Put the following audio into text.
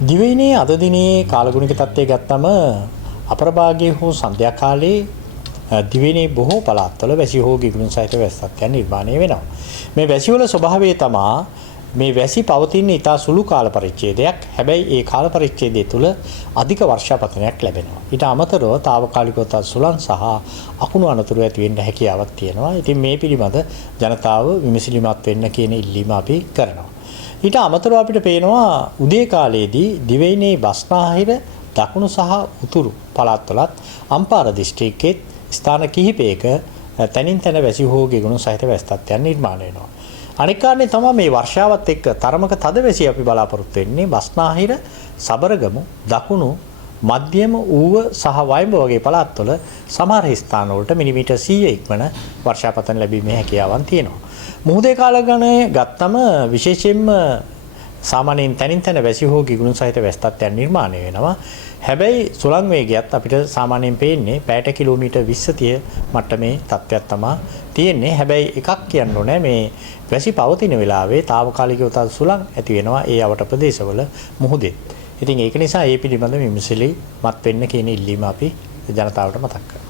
දිවයිනේ අද දිනේ කාලගුණික තත්ත්වය ගත්තම අපරභාගයේ හෝ සන්ධ්‍යා කාලයේ දිවයිනේ බොහෝ පළාත්වල වැසි හෝ ගිගුරුන් සහිත වැස්සක්යන් නිර්මාණය වෙනවා. මේ වැසිවල ස්වභාවය තමා මේ වැසි පවතින ඉතා සුළු කාල පරිච්ඡේදයක්. හැබැයි ඒ කාල පරිච්ඡේදය තුළ අධික වර්ෂාපතනයක් ලැබෙනවා. ඊට අමතරව తాවකාලිකව සුළං සහ අකුණු අනතුරු ඇති වෙන්න හැකියාවක් තියෙනවා. ඉතින් මේ පිළිබඳ ජනතාව විමසිලිමත් වෙන්න කියන ඉල්ලීම අපි කරනවා. ඊට අමතරව අපිට පේනවා උදේ කාලයේදී දිවයිනේ බස්නාහිර දකුණු සහ උතුරු පළාත්වලත් අම්පාර දිස්ත්‍රික්කයේ ස්ථාන කිහිපයක තනින් තන වැසි හෝ ගිගුණු සහිත වැස්තත්යන් නිර්මාණය වෙනවා. අනෙක් කාරණේ තමයි මේ වර්ෂාවත් එක්ක තරමක තද වැසි අපි බලාපොරොත්තු වෙන්නේ බස්නාහිර, සබරගමු, දකුණු, මධ්‍යම ඌව සහ වයඹ වගේ පළාත්වල සමහර ස්ථානවලට මිලිමීටර් 100 ඉක්මන වර්ෂාපතන ලැබීමේ හැකියාවන් තියෙනවා. මුහුදේ කාලගණනය ගත්තම විශේෂයෙන්ම සාමාන්‍යයෙන් තනින් තන වැසි හෝ ගිගුණු සහිත වැස්තත්යන් නිර්මාණය වෙනවා. හැබැයි සුළං වේගයත් අපිට සාමාන්‍යයෙන් පේන්නේ පැයට කිලෝමීටර් 20-30 මට්ටමේ තත්ත්වයක් තමයි තියෙන්නේ. හැබැයි එකක් කියන්න ඕනේ මේ වැසි පවතින වෙලාවේ తాවකාලිකව සුළං ඇති වෙනවා ඒ අවට ප්‍රදේශවල මුහුදේ. ඉතින් ඒක නිසා මේ පිළිබඳව විමසිලිමත් වෙන්න කියන ඉල්ලීම අපි ජනතාවට මතක් කරනවා.